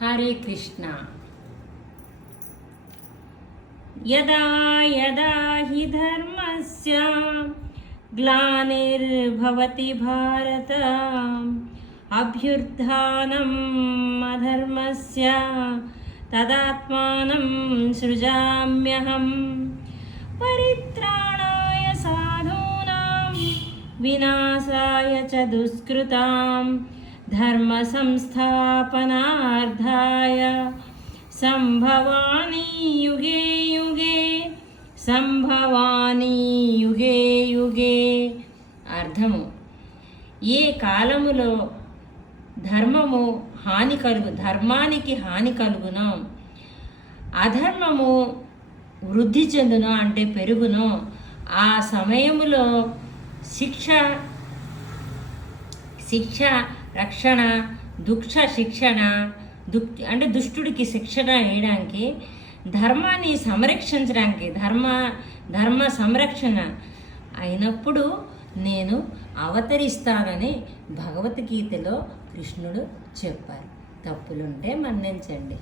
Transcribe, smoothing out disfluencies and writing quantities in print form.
హరే కృష్ణ. యదా యదా హి ధర్మస్య గ్లానిర్భవతి భారత అభ్యుత్థానం అధర్మస్య తదాత్మానం సృజామ్యహం. పరిత్రాణాయ సాధూనాం వినాశాయ చ దుష్కృతాం ధర్మ సంస్థాపనార్థాయ సంభవామి యుగే యుగే సంభవామి యుగే యుగే. అర్థము: ఏ కాలములో ధర్మానికి హాని కలుగునో, అధర్మము వృద్ధి చెందునో అంటే పెరుగునో, ఆ సమయములో శిక్ష రక్షణ, శిక్షణ అంటే దుష్టుడికి శిక్షణ వేయడానికి, ధర్మాన్ని సంరక్షించడానికి, ధర్మ సంరక్షణ అయినప్పుడు నేను అవతరిస్తానని భగవద్గీతలో కృష్ణుడు చెప్పారు. తప్పులుంటే మన్నించండి.